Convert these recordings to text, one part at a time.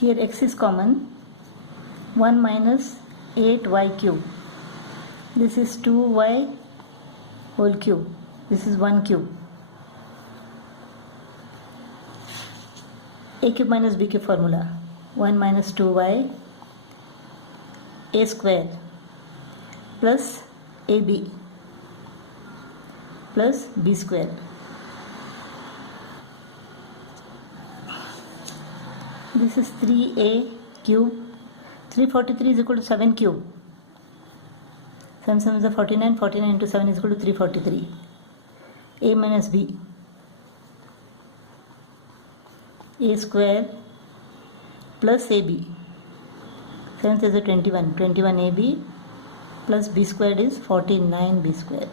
Here x is common. 1 minus 8y cube. This is 2y whole cube. This is 1 cube. A cube minus b cube formula. 1 minus 2y a square plus ab plus b square. This is 3a cube. 343 is equal to 7 cube. 7 7 is the 49. 49 into 7 is equal to 343. A minus b. A square plus ab. 7th is a 21. 21 ab plus b squared is 49 b square.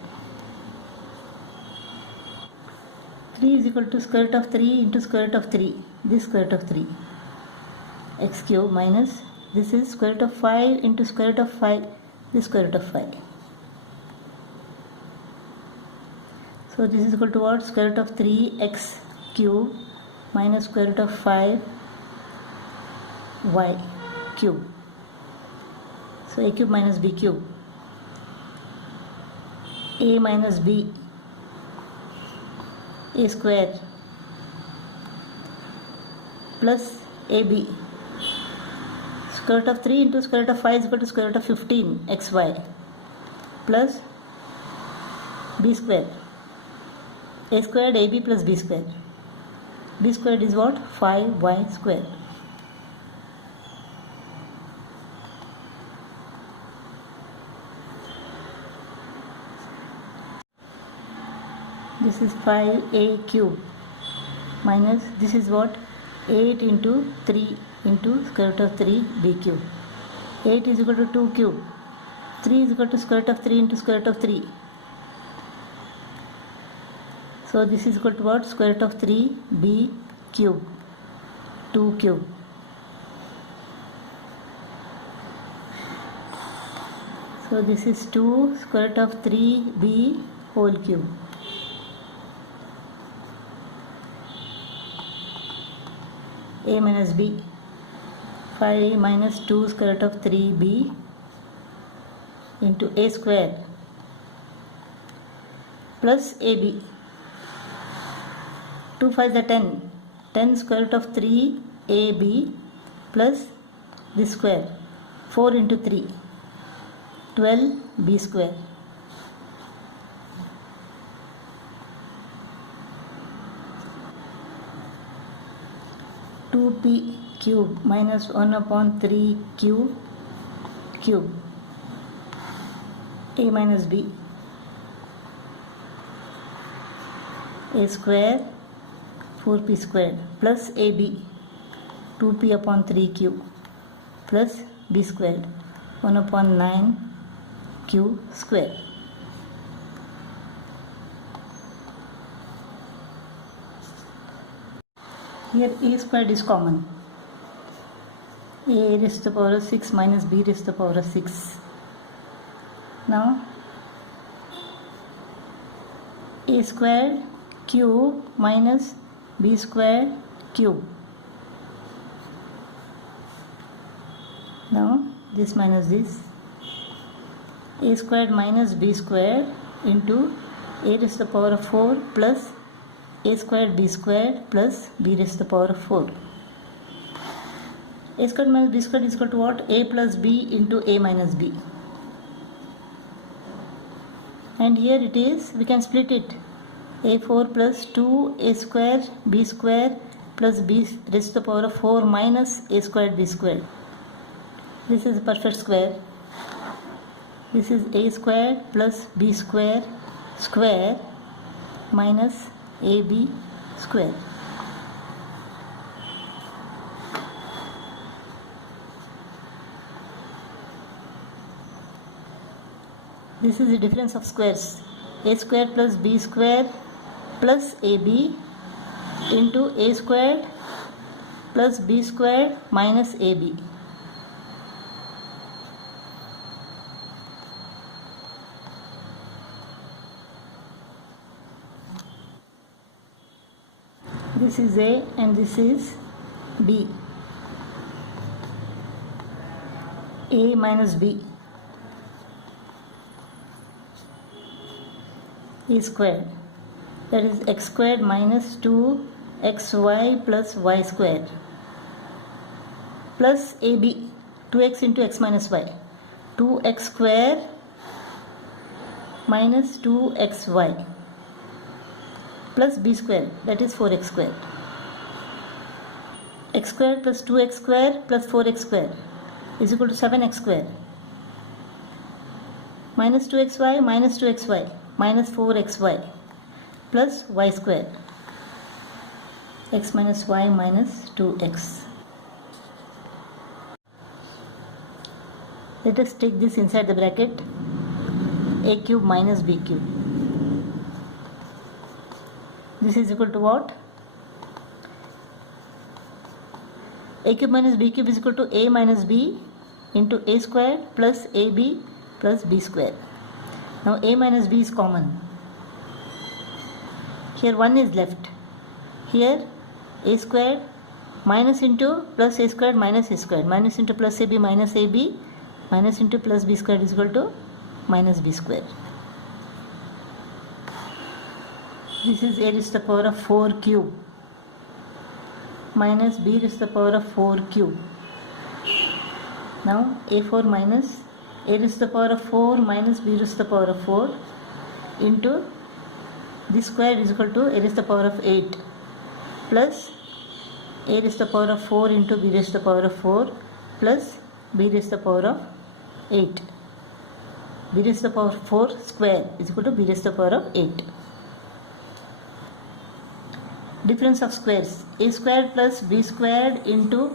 3 is equal to square root of 3 into square root of 3. This square root of 3. X cube minus this is square root of 5 into square root of 5. This square root of 5. So this is equal to what? Square root of 3x cube minus square root of 5y cube. So a cube minus b cube. A minus b. A square plus ab. Square root of 3 into square root of 5 is equal to square root of 15 xy plus b square. A squared ab plus b square. B squared is what? 5y square. This is 5a cube minus this is what? 8 into 3 into square root of 3 b cube. 8 is equal to 2 cube. 3 is equal to square root of 3 into square root of 3. So this is equal to what? Square root of 3b cube. 2 cube. So this is 2 square root of 3b whole cube. A minus b. 5 minus 2 square root of 3b into a square plus ab. 2 5 is 10. 10 square root of 3ab plus this square. 4 into 3. 12b square. P cube minus 1 upon 3 q cube. A minus b. A square 4p squared plus ab 2p upon 3 q plus b squared 1 upon 9 q square. Here a squared is common. A raised to the power of 6 minus b raised to the power of 6. Now a squared cube minus b squared cube. Now this minus this. A squared minus b squared into a raised to the power of 4 plus a squared b squared plus b raised to the power of 4. A squared minus b squared is equal to what? A plus b into a minus b. And here it is, we can split it. A4 plus 2 a square b square plus b raised to the power of 4 minus a squared b squared. This is a perfect square. This is a square plus b square square minus ab square. This is the difference of squares. A square plus b square plus ab into a squared plus b squared minus ab. This is A and this is B. a minus b a squared, that is x squared minus 2xy plus y squared, plus ab 2x into x minus y, 2x square minus 2xy plus b square, that is 4x square. X square plus 2x square plus 4x square is equal to 7x square, minus 2xy minus 2xy minus 4xy plus y square, x minus y minus 2x. Let us take this inside the bracket, a cube minus b cube. This is equal to what? A cube minus b cube is equal to a minus b into a squared plus ab plus b squared. Now a minus b is common. Here 1 is left. Here a squared minus into plus a squared minus a squared, minus into plus ab minus ab, minus into plus b squared is equal to minus b squared. This is a raised to the power of 4 cube minus b raised to the power of 4 cube. Now a4 minus a raised to the power of 4 minus b raised to the power of 4 into this square is equal to a raised to the power of 8 plus a raised to the power of 4 into b raised to the power of 4 plus b raised to the power of 8. B raised to the power of 4 square is equal to b raised to the power of 8. Difference of squares, a squared plus b squared into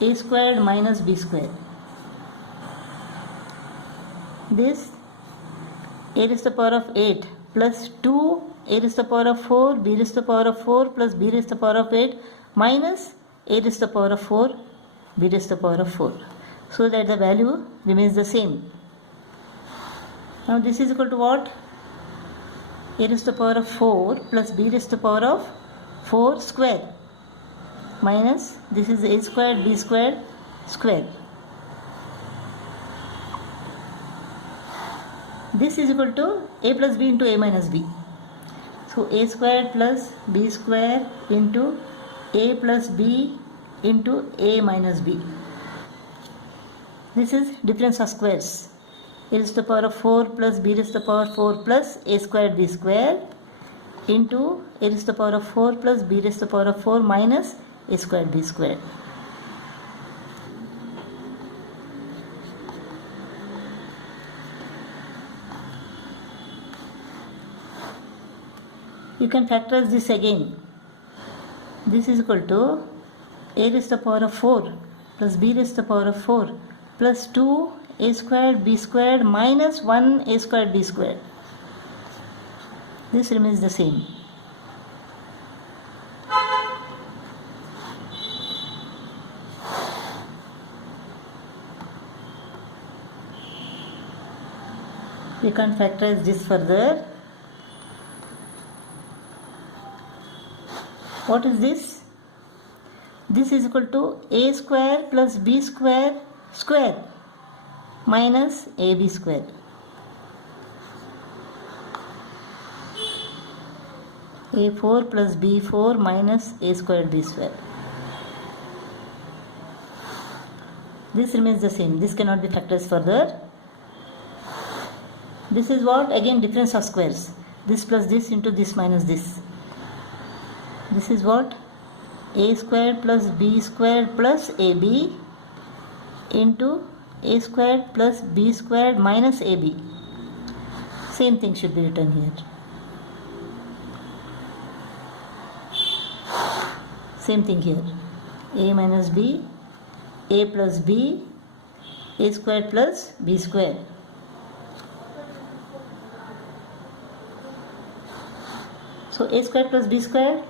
a squared minus b squared. This a raised to the power of 8 plus 2 a raised to the power of 4 b raised to the power of 4 plus b raised to the power of 8 minus a raised to the power of 4 b raised to the power of 4, so that the value remains the same. Now this is equal to what? A raised to the power of 4 plus b raised to the power of 4 square minus this is a squared b squared square. This is equal to a plus b into a minus b. So a squared plus b square into a plus b into a minus b. This is difference of squares. A raised to the power of 4 plus b raised to the power of 4 plus a squared b square into a raised to the power of 4 plus b raised to the power of 4 minus a squared b squared. You can factorize this again. This is equal to a raised to the power of 4 plus b raised to the power of 4 plus 2 a squared b squared minus 1 a squared b squared. This remains the same. We can factorize this further. What is this? This is equal to a square plus b square square minus ab square. A4 plus b4 minus a squared b square. This remains the same. This cannot be factorized further. This is what? Again difference of squares. This plus this into this minus this. This is what? A squared plus b squared plus ab into a squared plus b squared minus ab. Same thing should be written here. Same thing here. A minus b, a plus b, a squared plus b squared. So a squared plus b squared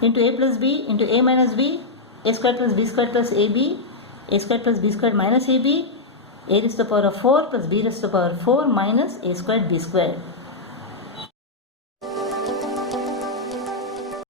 into a plus b into a minus b, a squared plus b squared plus ab, a squared plus b squared minus ab, a raised to the power of 4 plus b raised to the power of 4 minus a squared b squared.